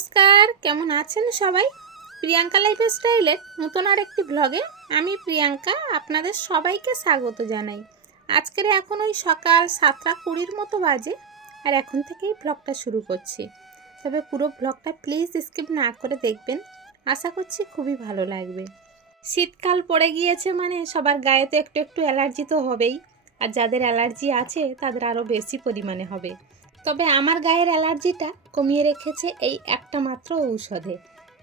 নমস্কার, কেমন আছেন সবাই? প্রিয়াঙ্কা লাইফ স্টাইলের নতুন আর একটি ব্লগে আমি প্রিয়াঙ্কা আপনাদের সবাইকে স্বাগত জানাই। আজকের এখন ওই সকাল সাতটা কুড়ির মতো বাজে আর এখন থেকেই ব্লগটা শুরু করছি। তবে পুরো ব্লগটা প্লিজ স্কিপ না করে দেখবেন, আশা করছি খুবই ভালো লাগবে। শীতকাল পড়ে গিয়েছে মানে সবার গায়ে তো একটু একটু অ্যালার্জি তো হবেই, আর যাদের অ্যালার্জি আছে তাদের আরও বেশি পরিমাণে হবে। তবে আমার গায়ের অ্যালার্জিটা কমিয়ে রেখেছে এই একটা মাত্র ঔষধে।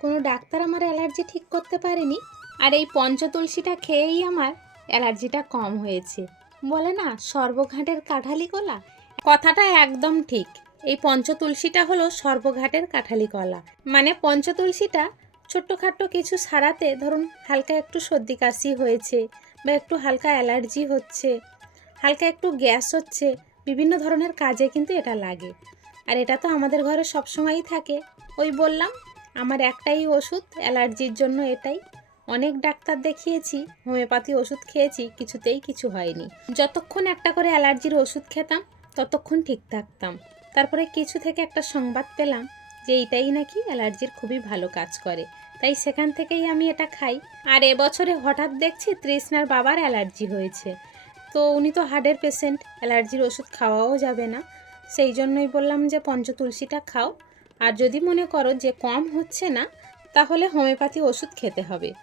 কোনো ডাক্তার আমার অ্যালার্জি ঠিক করতে পারেনি আর এই পঞ্চতুলসীটা খেয়েই আমার অ্যালার্জিটা কম হয়েছে। বলে না, সর্বঘাটের কাঠালি কলা কথাটা একদম ঠিক। এই পঞ্চতুলসীটা হলো সর্বঘাটের কাঠালি কলা মানে পঞ্চতুলসীটা ছোট্টখাট্ট কিছু সারাতে ধরুন হালকা একটু সর্দি কাশি হয়েছে বা একটু হালকা অ্যালার্জি হচ্ছে, হালকা একটু গ্যাস হচ্ছে বিভিন্ন ধরনের কাজে কিন্তু এটা লাগে। আর এটা তো আমাদের ঘরে সবসময়ই থাকে। ওই বললাম, আমার একটাই ওষুধ, অ্যালার্জির জন্য এটাই। অনেক ডাক্তার দেখিয়েছি, হোমিওপ্যাথি ওষুধ খেয়েছি, কিছুতেই কিছু হয়নি। যতক্ষণ একটা করে অ্যালার্জির ওষুধ খেতাম, ততক্ষণ ঠিক থাকতাম। তারপরে কিছু থেকে একটা সংবাদ পেলাম যে এইটাই নাকি অ্যালার্জির খুবই ভালো কাজ করে। তাই সেখান থেকেই আমি এটা খাই। আর এবছরে হঠাৎ দেখছি তৃষ্ণার বাবার অ্যালার্জি হয়েছে। তো উনি তো হার্টের পেশেন্ট, অ্যালার্জির ওষুধ খাওয়াও যাবে না। সেই জন্যই বললাম যে পঞ্চতুলসীটা খাও। আর যদি মনে করো যে কম হচ্ছে না, তাহলে হোমিওপ্যাথি ওষুধ খেতে হবে।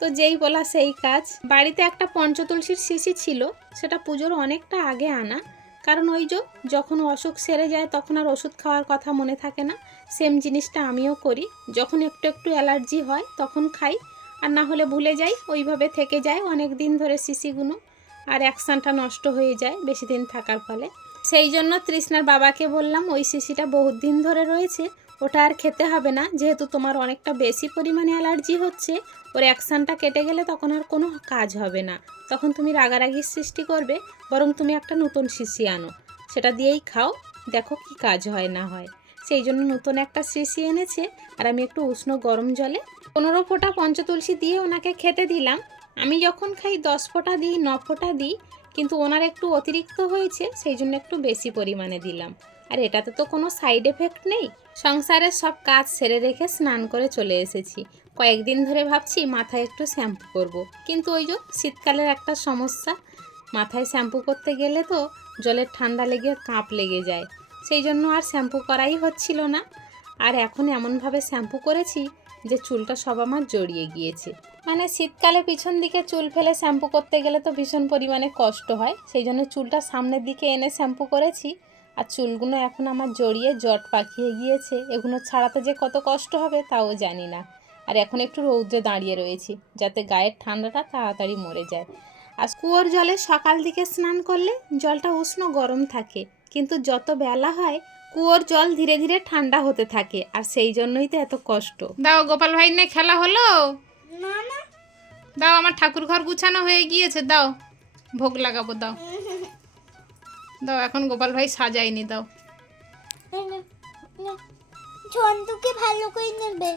তো যেই বলা সেই কাজ। বাড়িতে একটা পঞ্চতুলসীর শিশি ছিল, সেটা পুজোর অনেকটা আগে আনা। কারণ ওই যে যখন অসুখ সেরে যায়, তখন আর ওষুধ খাওয়ার কথা মনে থাকে না। সেম জিনিসটা আমিও করি। যখন একটু একটু অ্যালার্জি হয়, তখন খাই। আর না হলে ভুলে যাই, ওইভাবে থেকে যায় অনেক দিন ধরে শিশিগুলো। আর অ্যাকশানটা নষ্ট হয়ে যায় বেশি দিন থাকার ফলে। সেই জন্য তৃষ্ণার বাবাকে বললাম, ওই শিশিটা বহুত দিন ধরে রয়েছে, ওটা আর খেতে হবে না। যেহেতু তোমার অনেকটা বেশি পরিমাণে অ্যালার্জি হচ্ছে, ওর অ্যাকশানটা কেটে গেলে তখন আর কোনো কাজ হবে না। তখন তুমি রাগারাগির সৃষ্টি করবে, বরং তুমি একটা নতুন শিশি আনো। সেটা দিয়েই খাও, দেখো কি কাজ হয় না হয়। সেই জন্য নতুন একটা শিশি এনেছে, আর আমি একটু উষ্ণ গরম জলে পনেরো ফোঁটা পঞ্চতুলসী দিয়ে ওনাকে খেতে দিলাম। আমি যখন খাই দশ ফোঁটা দিই, ন ফোঁটা দিই, কিন্তু ওনার একটু অতিরিক্ত হয়েছে, সেই জন্য একটু বেশি পরিমাণে দিলাম। আর এটাতে তো কোনো সাইড এফেক্ট নেই। সংসারের সব কাজ সেরে রেখে স্নান করে চলে এসেছি। কয়েকদিন ধরে ভাবছি মাথায় একটু শ্যাম্পু করব। কিন্তু ওই যে শীতকালের একটা সমস্যা, মাথায় শ্যাম্পু করতে গেলে তো জলের ঠান্ডা লেগে কাঁপ লেগে যায়। সেই জন্য আর শ্যাম্পু করাই হচ্ছিল না। আর এখন এমনভাবে শ্যাম্পু করেছি যে চুলটা সব আমার জড়িয়ে গিয়েছে। মানে শীতকালে পিছন দিকে চুল ফেলে শ্যাম্পু করতে গেলে তো ভীষণ পরিমাণে কষ্ট হয়। সেই জন্য চুলটা সামনের দিকে এনে শ্যাম্পু করেছি। আর চুলগুলো এখন আমার জড়িয়ে জট পাকিয়ে গিয়েছে। এগুলো ছাড়াতে যে কত কষ্ট হবে তাও জানি না। আর এখন একটু রৌদ্রে দাঁড়িয়ে রয়েছি, যাতে গায়ের ঠান্ডাটা তাড়াতাড়ি মরে যায়। আর কুয়োর জলে সকাল দিকে স্নান করলে জলটা উষ্ণ গরম থাকে। কিন্তু যত বেলা হয়, কুয়োর জল ধীরে ধীরে ঠান্ডা হতে থাকে। আর সেই জন্যই তো এত কষ্ট। দাও গোপাল ভাই নিয়ে খেলা হলো? না না। দাও আমার ঠাকুর ঘর গুছানো হয়ে গিয়েছে দাও। ভোগ লাগাবো দাও। দাও এখন গোপাল ভাই সাজাইনি দাও। ঝন্টুকে ভালো করে নেবে।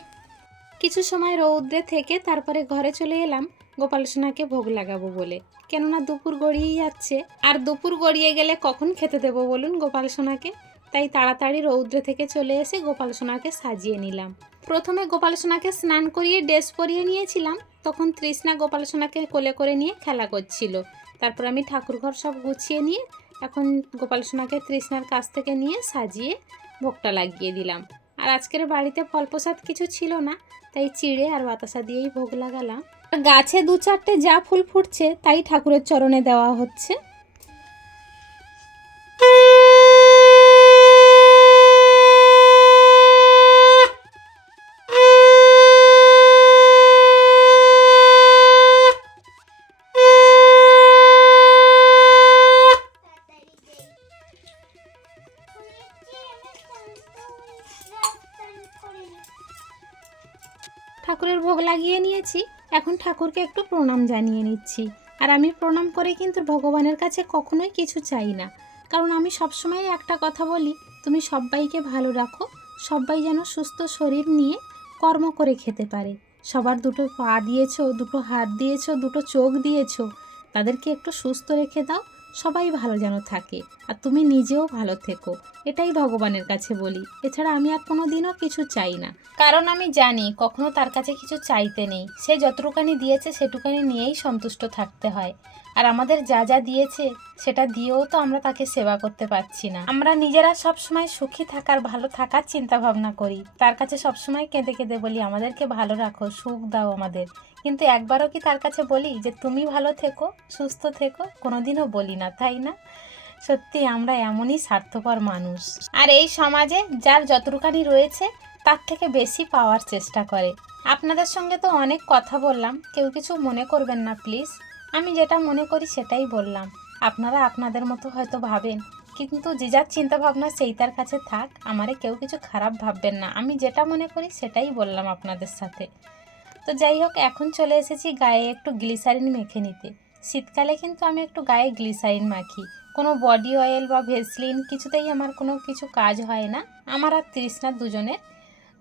কিছু সময় রৌদ্রে থেকে তারপরে ঘরে চলে এলাম। গোপাল সোনাকে ভোগ লাগাবো বলে। কেননা দুপুর গড়িয়েই যাচ্ছে। আর দুপুর গড়িয়ে গেলে কখন খেতে দেবো বলুন গোপাল সোনাকে? তাই তাড়াতাড়ি রৌদ্রে থেকে চলে এসে গোপাল সোনাকে সাজিয়ে নিলাম। প্রথমে গোপাল সোনাকে স্নান করিয়ে ড্রেস পরিয়ে নিয়েছিলাম, তখন তৃষ্ণা গোপাল সোনাকে কোলে করে নিয়ে খেলা করছিল। তারপর আমি ঠাকুরঘর সব গুছিয়ে নিয়ে এখন গোপাল সোনাকে তৃষ্ণার কাছ থেকে নিয়ে সাজিয়ে ভোগটা লাগিয়ে দিলাম। আর আজকের বাড়িতে ফল প্রসাদ কিছু ছিল না, তাই চিড়ে আর বাতাসা দিয়েই ভোগ লাগালাম। গাছে দু চারটে যা ফুল ফুটছে, তাই ঠাকুরের চরণে দেওয়া হচ্ছে। ঠাকুরের ভোগ লাগিয়ে নিয়েছি। এখন ঠাকুরকে একটু প্রণাম জানিয়ে নিচ্ছি। আর আমি প্রণাম করে কিন্তু ভগবানের কাছে কখনোই কিছু চাই না। কারণ আমি সবসময় একটা কথা বলি, তুমি সবাইকে ভালো রাখো সবাই যেন সুস্থ শরীর নিয়ে কর্ম করে খেতে পারে। সবার দুটো পা দিয়েছ, দুটো হাত দিয়েছ, দুটো চোখ দিয়েছ, তাদেরকে একটু সুস্থ রেখে দাও সবাই ভালো যেন থাকে, আর তুমি নিজেও ভালো থেকো, এটাই ভগবানের কাছে বলি। এছাড়া আমি আর কোনো দিনও কিছু চাই না। কারণ আমি জানি কখনো তার কাছে কিছু চাইতে নেই। সে যতটুকানি দিয়েছে সেটুকানি নিয়েই সন্তুষ্ট থাকতে হয়। আর আমাদের যা যা দিয়েছে, সেটা দিয়েও তো আমরা তাকে সেবা করতে পারছি না। আমরা নিজেরা সব সময় সুখী থাকার, ভালো থাকার চিন্তা ভাবনা করি। তার কাছে সব সময় কেঁদে কেঁদে বলি, আমাদেরকে ভালো রাখো, সুখ দাও আমাদের। কিন্তু একবারও কি তার কাছে বলি যে, তুমি ভালো থেকো, সুস্থ থেকো? কোনোদিনও বলি না। তাই না? সত্যি আমরা এমনই স্বার্থপর মানুষ। আর এই সমাজে যার যতটুকানি রয়েছে, তার থেকে বেশি পাওয়ার চেষ্টা করে। আপনাদের সঙ্গে তো অনেক কথা বললাম, কেউ কিছু মনে করবেন না, প্লিজ। আমি যেটা মনে করি সেটাই বললাম। আপনারা আপনাদের মতো হয়তো ভাবেন, কিন্তু যে যার চিন্তা ভাবনা সেই তার কাছে থাক, আমারে কেউ কিছু খারাপ ভাববেন না। আমি যেটা মনে করি সেটাই বললাম আপনাদের সাথে। তো যাই হোক, এখন চলে এসেছি গায়ে একটু গ্লিসারিন মেখে নিতে। শীতকালে কিন্তু আমি একটু গায়ে গ্লিসারিন মাখি। কোনো বডি অয়েল বা ভেসলিন কিছুতেই আমার কোনো কিছু কাজ হয় না। আমার আর তৃষ্ণা দুজনের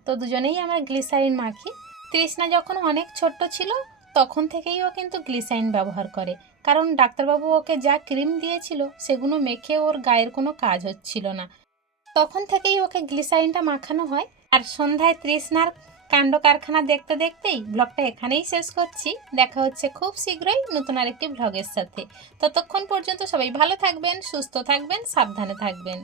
তো দুজনেই আমরা গ্লিসারিন মাখি। তৃষ্ণা যখন অনেক ছোট্ট ছিল, তখন থেকেই ও কিন্তু গ্লিসারিন ব্যবহার করে। কারণ ডাক্তারবাবু ওকে যা ক্রিম দিয়েছিল, সেগুলো মেখে ওর গায়ের কোনো কাজ হচ্ছিল না। তখন থেকেই ওকে গ্লিসারিনটা মাখানো হয়। আর সন্ধ্যায় তৃষ্ণার কাণ্ড কারখানা দেখতে দেখতেই ব্লগটা এখানেই শেষ করছি। দেখা হচ্ছে খুব শীঘ্রই নতুন আরেকটি ব্লগের সাথে। ততক্ষণ পর্যন্ত সবাই ভালো থাকবেন, সুস্থ থাকবেন, সাবধানে থাকবেন।